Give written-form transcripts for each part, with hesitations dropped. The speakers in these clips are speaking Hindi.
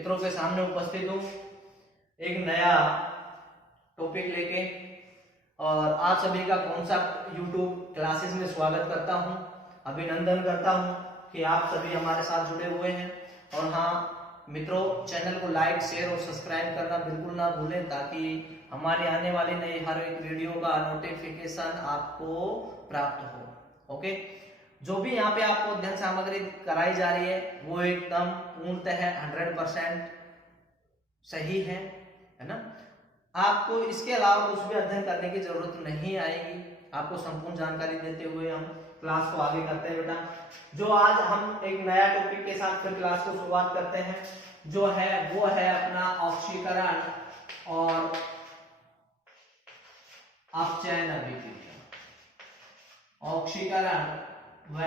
मित्रों के सामने उपस्थित हूँ एक नया टॉपिक लेके। और आप सभी का कौन सा YouTube क्लासेस में स्वागत करता हूँ, अभिनंदन करता हूँ कि आप सभी हमारे साथ जुड़े हुए हैं। और हाँ मित्रों, चैनल को लाइक, शेयर और सब्सक्राइब करना बिल्कुल ना भूलें, ताकि हमारे आने वाले नए हर एक वीडियो का नोटिफिकेशन आपको प्राप्त हो। ओके, जो भी यहाँ पे आपको अध्ययन सामग्री कराई जा रही है वो एकदम पूर्णतः 100% सही है ना। आपको इसके अलावा कुछ भी अध्ययन करने की जरूरत नहीं आएगी। आपको संपूर्ण जानकारी देते हुए हम क्लास को आगे करते हैं बेटा। जो आज हम एक नया टॉपिक के साथ फिर क्लास को शुरुआत करते हैं, जो है वो है अपना ऑक्सीकरण और अपचयन अभिक्रिया। ऑक्सीकरण व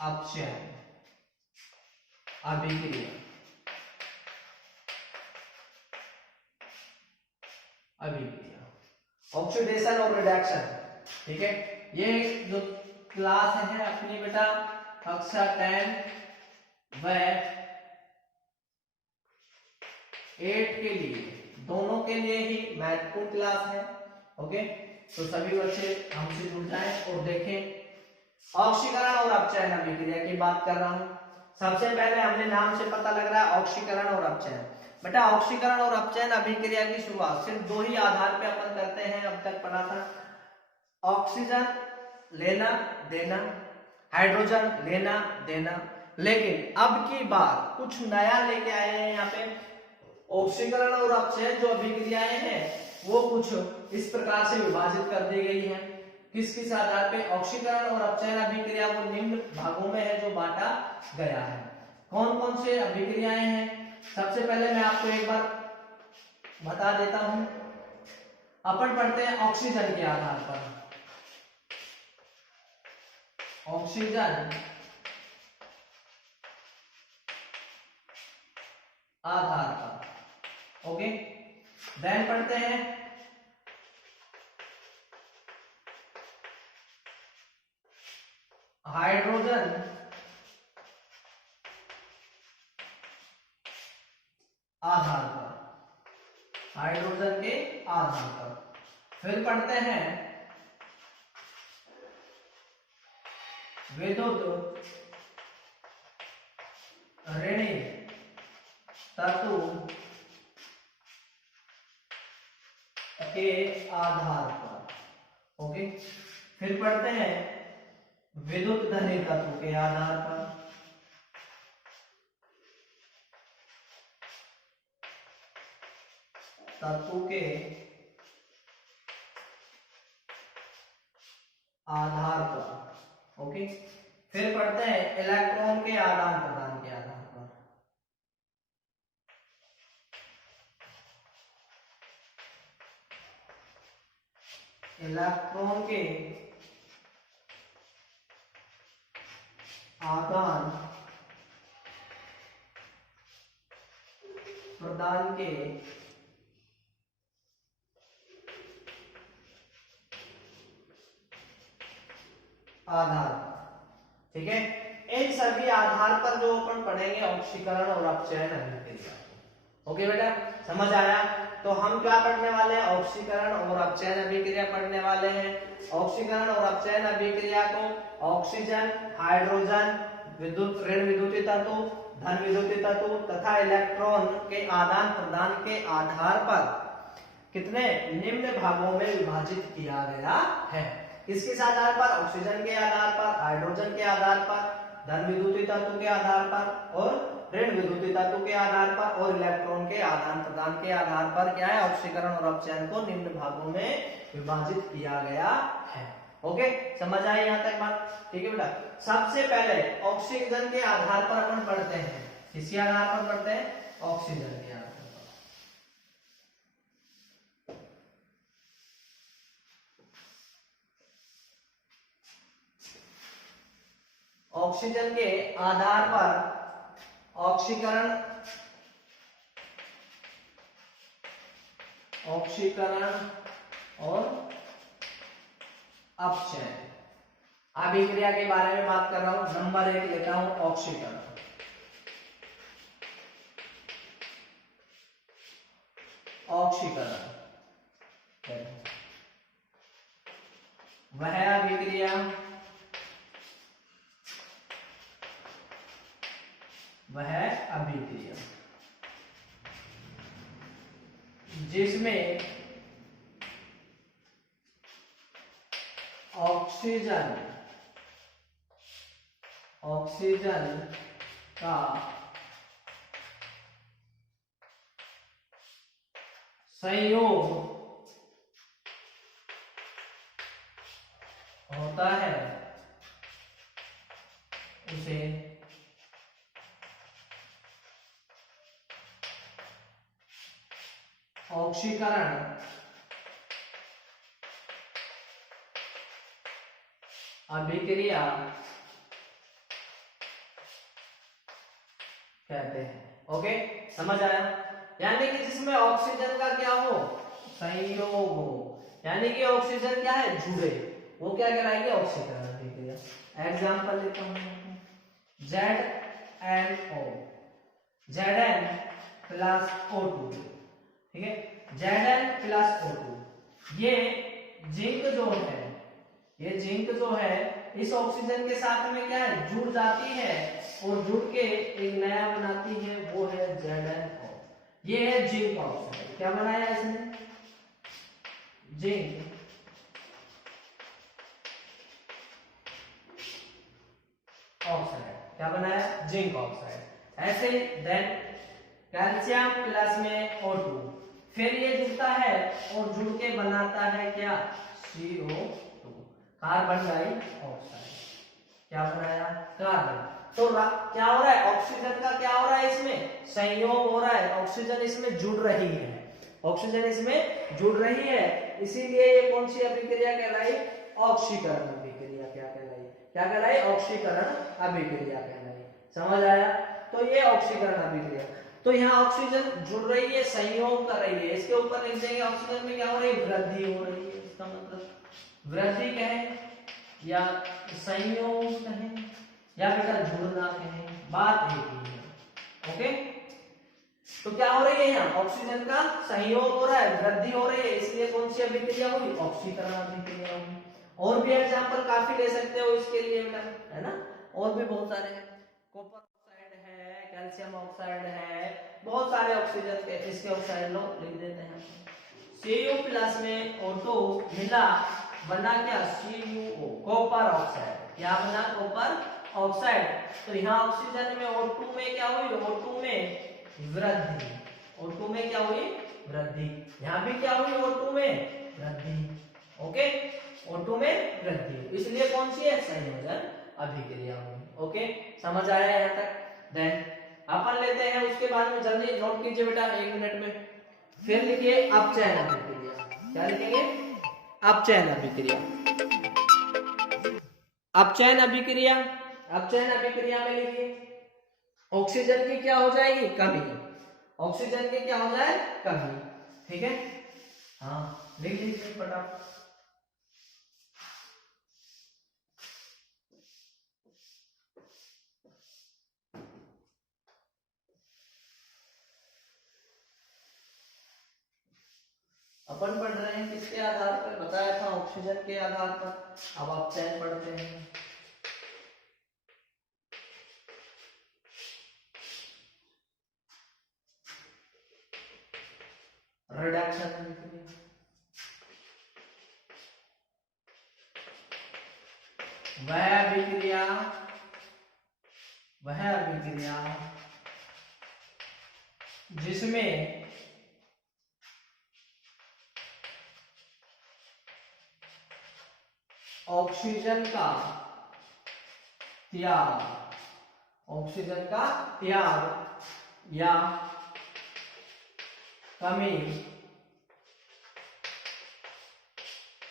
अपचयन अभिक्रिया। ऑक्सीडेशन और रिडक्शन, ठीक है। ये जो क्लास है अपनी बेटा कक्षा 10 व 8 के लिए, दोनों के लिए ही महत्वपूर्ण क्लास है। ओके, तो सभी बच्चे हमसे जुड़ जाएं और देखें। ऑक्सीकरण और अपचयन अभिक्रिया की बात कर रहा हूं। सबसे पहले हमने नाम से पता लग रहा है ऑक्सीकरण और अपचयन। बेटा ऑक्सीकरण और अपचयन अभिक्रिया की शुरुआत सिर्फ दो ही आधार पे अपन करते हैं, अब तक पढ़ा था। ऑक्सीजन लेना देना, हाइड्रोजन लेना देना। लेकिन अब की बार कुछ नया लेके आए हैं यहाँ पे। ऑक्सीकरण और अपचयन जो अभिक्रियाएं हैं वो कुछ इस प्रकार से विभाजित कर दी गई है। किस किस आधार पे? ऑक्सीकरण और अपचयन अभिक्रिया को निम्न भागों में है जो बांटा गया है। कौन कौन से अभिक्रियाएं हैं? सबसे पहले मैं आपको एक बार बता देता हूं। अपन पढ़ते हैं ऑक्सीजन के आधार पर। ऑक्सीजन आधार पर, ओके। देन पढ़ते हैं हाइड्रोजन आधार पर, हाइड्रोजन के आधार पर। फिर पढ़ते हैं विद्युत ऋणी तत्व के आधार पर, ओके। फिर पढ़ते हैं विद्युत धनी तत्व के आधार पर। तत्व के आधार पर, ओके। फिर पढ़ते हैं इलेक्ट्रॉन के आदान प्रदान के आधार पर। इलेक्ट्रॉन के आदान प्रदान के आधार, ठीक है। इन सभी आधार पर जो अपन पढ़ेंगे ऑक्सीकरण और अपचयन अभिक्रिया। ओके बेटा, समझ आया? तो हम क्या पढ़ने वाले हैं? ऑक्सीकरण और अपचयन अभिक्रिया पढ़ने वाले हैं। ऑक्सीकरण और अपचयन अभिक्रिया को ऑक्सीजन, हाइड्रोजन, विद्युत ऋण विद्युतीय तत्व, धन विद्युतीय तत्व तथा इलेक्ट्रॉन के आदान प्रदान के आधार पर कितने निम्न भागों में विभाजित किया गया है। किसके आधार पर? ऑक्सीजन के आधार पर, हाइड्रोजन के आधार पर, धन विद्युतीय तत्व के आधार पर और ऋण विद्युतीय तत्व के आधार पर और इलेक्ट्रॉन के आदान प्रदान के आधार पर क्या है? ऑक्सीकरण और अपचयन को निम्न भागों में विभाजित किया गया है। ओके, समझ आए यहाँ तक बात? ठीक है बेटा। सबसे पहले ऑक्सीजन के आधार पर अपन पढ़ते हैं। किसके आधार पर पढ़ते हैं? ऑक्सीजन के आधार पर। ऑक्सीजन के आधार पर ऑक्सीकरण और अपचयन, अभिक्रिया के बारे में बात कर रहा हूं। नंबर 1 लेता हूं ऑक्सीकरण। ऑक्सीकरण वह अभिक्रिया जिसमें ऑक्सीजन का संयोग होता है उसे ऑक्सीकरण अभिक्रिया कहते हैं। ओके, समझ आया? यानी कि जिसमें ऑक्सीजन का क्या हो, संयोग हो, यानी कि ऑक्सीजन क्या है, जुड़े, वो क्या कहलाएगी, ऑक्सीकरण अभिक्रिया। एग्जांपल लेता हूं, ZnO, Zn प्लस O2, ठीक है, Zn प्लस O2, ये जिंक जो है इस ऑक्सीजन के साथ में क्या है, जुड़ जाती है और जुड़ के एक नया बनाती है, वो है ZnO। ये है जिंक ऑक्साइड। क्या बनाया इसने, जिंक ऑक्साइड। क्या बनाया, जिंक ऑक्साइड। ऐसे देन कैल्शियम प्लस में O2, फिर ये जुड़ता है और जुड़ के बनाता है क्या, CO2, कार्बन डाइऑक्साइड। क्या बनाया, कार्बन। तो क्या हो रहा है, ऑक्सीजन का क्या हो रहा है, इसमें संयोग हो रहा है, ऑक्सीजन इसमें जुड़ रही है, ऑक्सीजन इसमें जुड़ रही है, इसीलिए ये कौन सी अभिक्रिया कहलाई, ऑक्सीकरण अभिक्रिया। क्या कहलाई, ऑक्सीकरण अभिक्रिया कहलाई। समझ आया? तो ये ऑक्सीकरण अभिक्रिया। तो यहाँ ऑक्सीजन जुड़ रही है, संयोग कर रही है, इसके ऊपर लिख देंगे ऑक्सीजन में क्या हो रही है, वृद्धि हो रही है। इसका मतलब वृद्धि कहें या संयोग कहें या बेटा जुड़ना कहें, बात एक ही है। ओके, तो क्या हो रही है, यहाँ ऑक्सीजन का संयोग हो रहा है, वृद्धि हो रही है, इसलिए कौन सी अभिक्रिया होगी, ऑक्सीकरण अभिक्रिया होगी। और भी एग्जांपल काफी ले सकते हो इसके लिए बेटा, है ना, और भी बहुत सारे हैं, कॉपर ऑक्साइड है, कैल्शियम ऑक्साइड है, बहुत सारे ऑक्सीजन के इसके ऑक्साइड लो लिख देते हैं। Cu प्लस में O2 मिला, बना क्या, CuO, कॉपर ऑक्साइड। क्या बना, कॉपर ऑक्साइड। तो यहाँ ऑक्सीजन में O2 में क्या हुई, O2 में वृद्धि, O2 में क्या हुई, वृद्धि। यहाँ भी क्या हुई, O2 में वृद्धि। ओके, O2 में वृद्धि, इसलिए कौन सी है, संयोजन अभिक्रिया हुई। ओके, समझ आया यहाँ तक? देन अपन लेते हैं उसके बाद में, जल्दी नोट कीजिए बेटा 1 मिनट में। फिर लिखिए अपचयन अभिक्रिया। क्या लिखेंगे, अपचयन अभिक्रिया। अपचयन अभिक्रिया, अपचयन अभिक्रिया में लिखिए ऑक्सीजन की क्या हो जाएगी, कमी, ऑक्सीजन की क्या हो जाए, कमी। ठीक है, हाँ लिख लीजिए फटाफट। अपन पढ़ रहे हैं किसके आधार पर, बताया था ऑक्सीजन के आधार पर। अब अपचयन पढ़ते हैं। रिडक्शन अभिक्रिया, वह अभिक्रिया जिसमें ऑक्सीजन का त्याग या कमी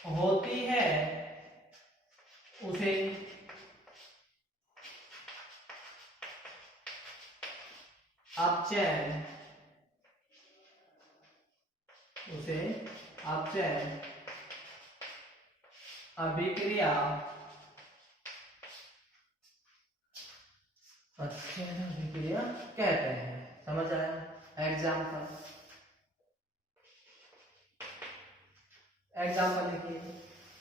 होती है, उसे अपचयन अभिक्रिया अध्ययन अभिक्रिया कहते हैं। समझ आया? एग्जाम्पल लिखिए।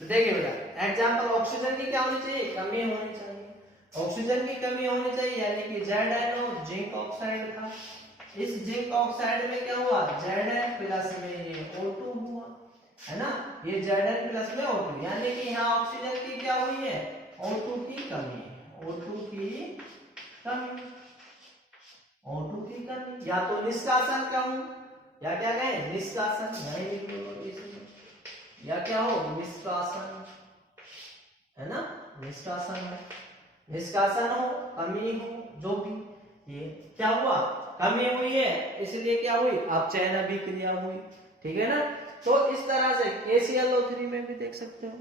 तो देखिए बेटा, एग्जाम्पल ऑक्सीजन की क्या होनी चाहिए? कमी होनी चाहिए। ऑक्सीजन की कमी होनी चाहिए, यानी कि ZnO जिंक ऑक्साइड था। इस जिंक ऑक्साइड में क्या हुआ? Zn प्लस में ये O2 हुआ, है ना? ये Zn प्लस में O2, यानी कि यहाँ ऑक्सीजन की क्या हुई है? O2 की कमी। O2 की कमी, O2 की कमी, या तो निष्कासन कहूं या क्या कहें? निष्कासन, नहीं लिख लो इसमें, या क्या हो? निष्कासन, है ना? निष्कासन है, निष्कासन हो, कमी हो, जो भी, ये क्या हुआ? कमी हुई है, इसलिए क्या हुई? अपचयन अभिक्रिया हुई। ठीक है ना? तो इस तरह से KClO3 में भी देख सकते हो,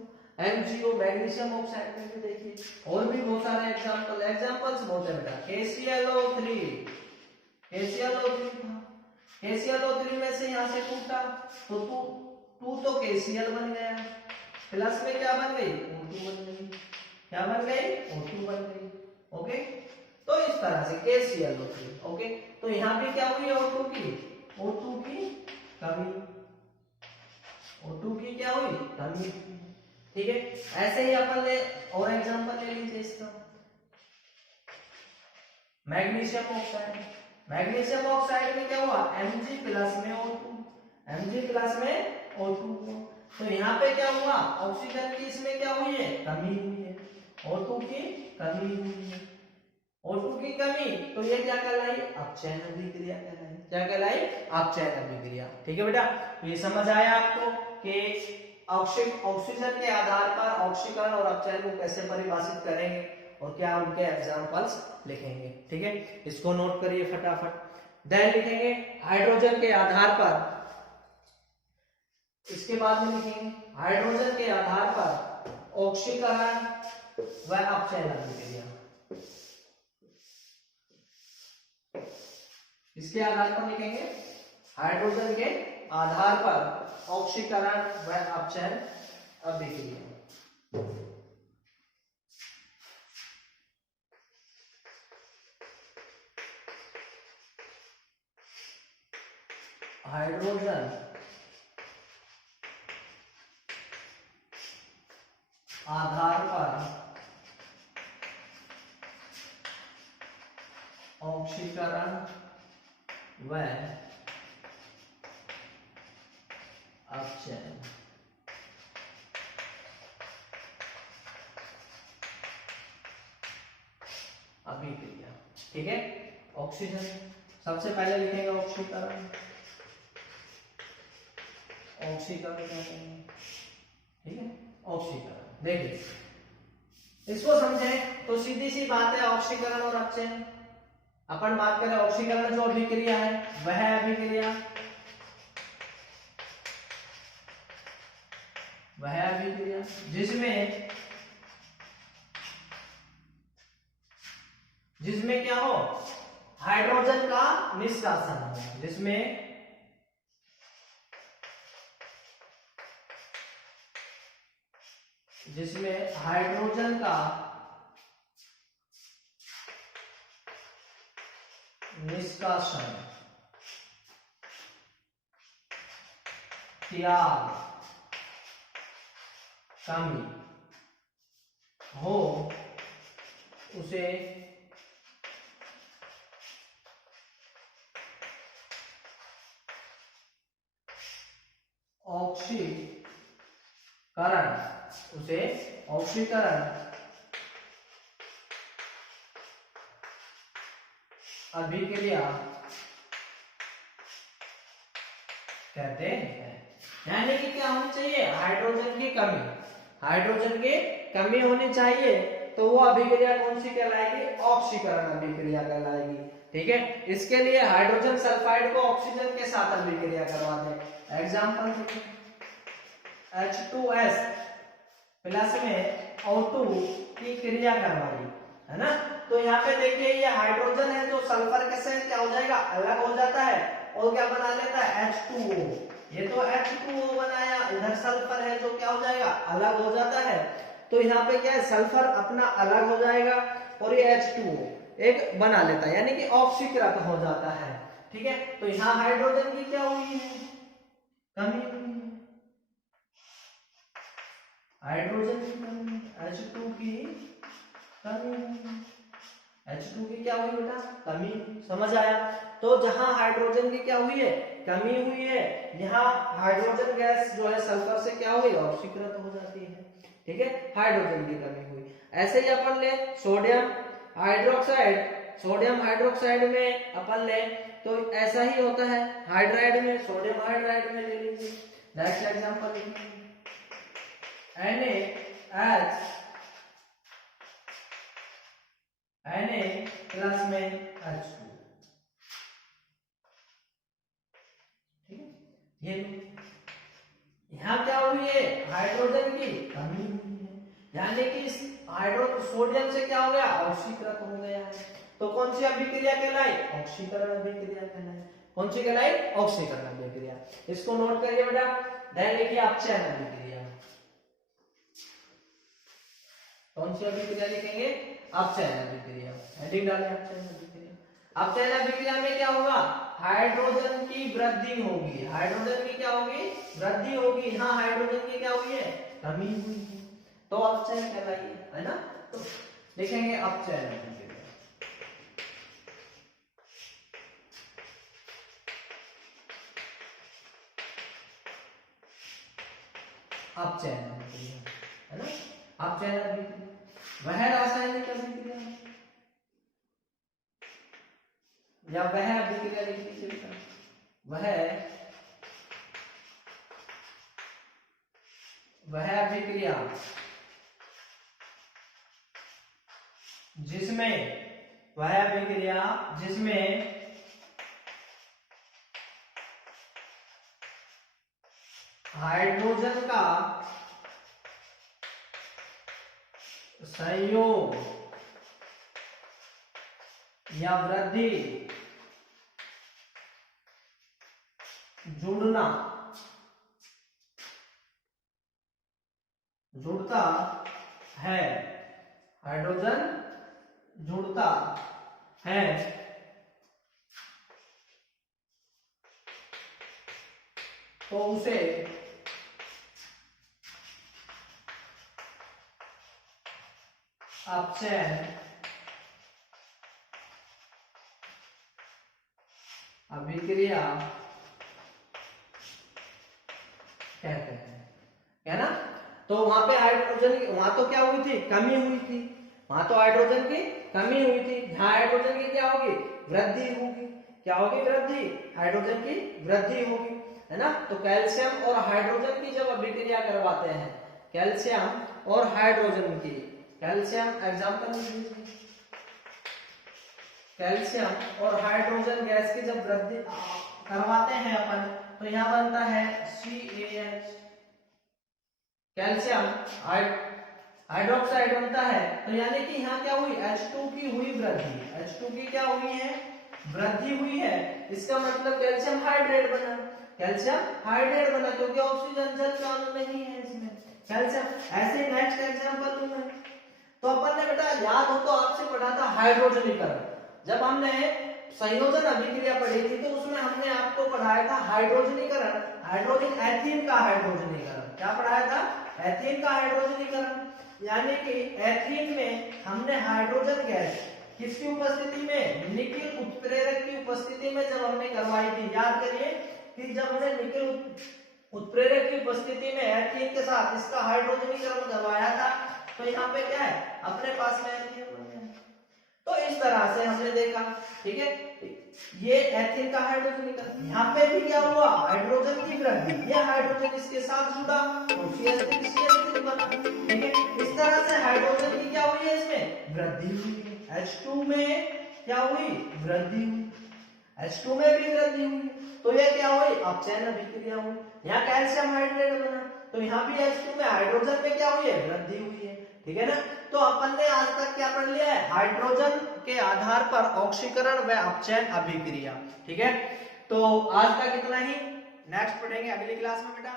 MgO मैग्नीशियम ऑक्साइड में भी देखिए, और भी बहुत सारे एग्जांपल्स बहुत है बेटा। KClO3 था, KClO3 में से यहाँ से टूटा तो टू तो KCl बन गया, प्लस में क्या बन गई? O2 बन गई। क्या बन गई? O2 बन गई। ओके, तो इस तरह से KClO3। ओके, तो यहाँ पे क्या हुई? O2 की कमी, O2 की क्या हुई? कमी। ठीक है, ऐसे ही अपन ले और एग्जांपल ले लीजिए इसका, मैग्नीशियम ऑक्साइड। मैग्नीशियम ऑक्साइड में क्या हुआ? Mg प्लस में O2, Mg प्लस में O2 हुआ। तो यहाँ पे क्या हुआ? ऑक्सीजन की इसमें क्या हुई है? कमी हुई है, O2 की कमी हुई है। O2 की कमी, तो ये क्या कहलाई? अपचयन अभिक्रिया कहलाई। क्या कहलाई? अपचयन अभिक्रिया। ठीक है बेटा, तो ये समझ आया आपको कि ऑक्सीजन के आधार पर ऑक्सीकरण और अपचयन को कैसे परिभाषित करेंगे और क्या उनके एग्जांपल्स लिखेंगे। ठीक है, इसको नोट करिए फटाफट। देन लिखेंगे हाइड्रोजन के आधार पर, इसके बाद में लिखेंगे हाइड्रोजन के आधार पर ऑक्सीकरण व अपचयन अभिक्रिया। इसके आधार पर लिखेंगे हाइड्रोजन के आधार पर ऑक्सीकरण व अपचयन अभिक्रिया। हाइड्रोजन आधार पर ऑक्सीकरण व अपचयन अभिक्रिया। ठीक है, ऑक्सीजन सबसे पहले लिखेंगे ऑक्सीकरण, ठीक है, ऑक्सीकरण। देखिए इसको समझें तो सीधी सी बात है, ऑक्सीकरण और अपचयन। अपन बात करें ऑक्सीकरण जो अभिक्रिया है वह अभिक्रिया जिसमें क्या हो? हाइड्रोजन का निष्कासन हो, जिसमें हाइड्रोजन का निष्कासन, त्याग, कमी हो, उसे ऑक्सीकरण अभिक्रिया कहते हैं। यानी कि क्या होनी चाहिए? हाइड्रोजन की कमी होनी चाहिए, तो वो अभिक्रिया कौन सी कहलाएगी? ऑक्सीकरण अभिक्रिया कहलाएगी। ठीक है, इसके लिए हाइड्रोजन सल्फाइड को ऑक्सीजन के साथ अभिक्रिया करवा दें। एग्जांपल H2S प्लस में O2 की क्रिया करवाई, है ना? तो यहाँ पे देखिए ये हाइड्रोजन है जो सल्फर के से क्या हो जाएगा? अलग हो जाता है और क्या बना लेता है? H2O। ये तो H2O बनाया, इधर सल्फर है जो क्या हो जाएगा? अलग हो जाता है। तो यहाँ पे क्या है? सल्फर अपना अलग हो जाएगा और ये H2O, एक बना लेता है, यानी कि ऑक्सीकृत हो जाता है। ठीक है, तो यहाँ हाइड्रोजन की क्या हुई है, कमी हुई है, हाइड्रोजन की कमी, H2 की कमी हुई है, H2 की क्या हुई बेटा, कमी। समझ आया? तो जहां हाइड्रोजन की क्या हुई है, कमी हुई है, यहाँ हाइड्रोजन गैस जो है सल्फर से क्या हुई, ऑक्सीकृत हो जाती है। ठीक है, हाइड्रोजन की कमी हुई। ऐसे ही अपन ले सोडियम हाइड्रोक्साइड, सोडियम हाइड्रोक्साइड में अपन ले तो ऐसा ही होता है, हाइड्राइड में, सोडियम हाइड्राइड में ले लीजिए। नेक्स्ट एग्जांपल लिखिए, NaH Na प्लस में H2। ठीक है, ये यहाँ क्या हुई है, हाइड्रोजन की कमी हुई है, यानी कि इस हाइड्रोजन सोडियम से क्या हो गया, ऑक्सीकृत हो गया है। तो कौन सी अभिक्रिया कहलाई, ऑक्सीकरण अभिक्रिया कहलाई। कौन सी कहलाई, ऑक्सीकरण अभिक्रिया। इसको नोट करिए बेटा। देन लिखिए अपचयन अभिक्रिया। कौन सी अभिक्रिया लिखेंगे, अपचयन अभिक्रिया। हेडिंग डालें अपचयन अभिक्रिया। अपचयन अभिक्रिया में क्या होगा, हाइड्रोजन की वृद्धि होगी, हाइड्रोजन की क्या होगी, वृद्धि होगी। यहाँ हाइड्रोजन की क्या हुई है, कमी हुई है, तो अपचयन कहलाई है ना। तो लिखेंगे अपचयन अभिक्रिया। अपचयन अभिक्रिया है ना, अपचयन अभिक्रिया। वह रासायनिक अभिक्रिया या वह अभिक्रिया लिख लीजिए, वह अभिक्रिया जिसमें हाइड्रोजन का संयोग या वृद्धि जुड़ता है, हाइड्रोजन जुड़ता है, तो उसे अपचयन अभिक्रिया कहते हैं, है ना। तो वहां पे हाइड्रोजन, वहां तो क्या हुई थी, कमी हुई थी, वहां तो हाइड्रोजन की कमी हुई थी, यहाँ हाइड्रोजन की क्या होगी, वृद्धि होगी। क्या होगी, वृद्धि, हाइड्रोजन की वृद्धि होगी, है ना। तो कैल्शियम और हाइड्रोजन की जब अभिक्रिया करवाते हैं, कैल्शियम और हाइड्रोजन की, कैल्शियम एग्जांपल लीजिए, कैल्शियम और हाइड्रोजन गैस की जब वृद्धि करवाते हैं अपन, तो यहाँ बनता है CaH, कैल्शियम हाइड्रोक्साइड बनता है। तो यानी कि यहाँ क्या हुई, H2 की हुई वृद्धि, H2 की क्या हुई है, वृद्धि हुई है। इसका मतलब कैल्शियम हाइड्रेट बना, कैल्शियम हाइड्रेट बना, क्योंकि ऑक्सीजन जल का अणु नहीं है इसमें, कैल्शियम। ऐसे नेक्स्ट एग्जांपल लूंगा, तो अपन ने बेटा याद हो तो आपसे पढ़ा था हाइड्रोजनीकरण। जब हमने संयोजन अभिक्रिया पढ़ी थी तो उसमें हमने आपको पढ़ाया था हाइड्रोजनीकरण, हाइड्रोजन एथीन का हाइड्रोजनीकरण। क्या पढ़ाया था, एथीन का हाइड्रोजनीकरण। यानी कि एथीन में हमने हाइड्रोजन गैस किसकी उपस्थिति में, निकिल उत्प्रेरक की उपस्थिति में जब हमने करवाई थी, याद करिए कि जब हमने निकिल उत्प्रेरक की उपस्थिति में एथीन के साथ इसका हाइड्रोजनीकरण करवाया था, तो यहाँ पे क्या है, अपने पास में एथीन बन गया। तो इस तरह से हमने देखा, ठीक है, ये एथीन का हाइड्रोजनीकरण। यहाँ पे भी क्या हुआ, हाइड्रोजन की वृद्धि, ये हाइड्रोजन इसके साथ जुड़ा और CH3 बना, ठीक है। इस तरह से हाइड्रोजन की क्या हुई है, इसमें वृद्धि हुई है। H2 में क्या हुई, वृद्धि हुई, H2 में भी वृद्धि हुई, तो ये क्या हुई, अपचयन अभिक्रिया हुई। यहाँ कैल्शियम हाइड्रेट बना, तो यहाँ भी H2 में हाइड्रोजन में क्या हुई है, वृद्धि हुई है, ठीक है ना। तो अपन ने आज तक क्या पढ़ लिया है, हाइड्रोजन के आधार पर ऑक्सीकरण व अपचयन अभिक्रिया, ठीक है। तो आज तक इतना ही, नेक्स्ट पढ़ेंगे अगली क्लास में बेटा।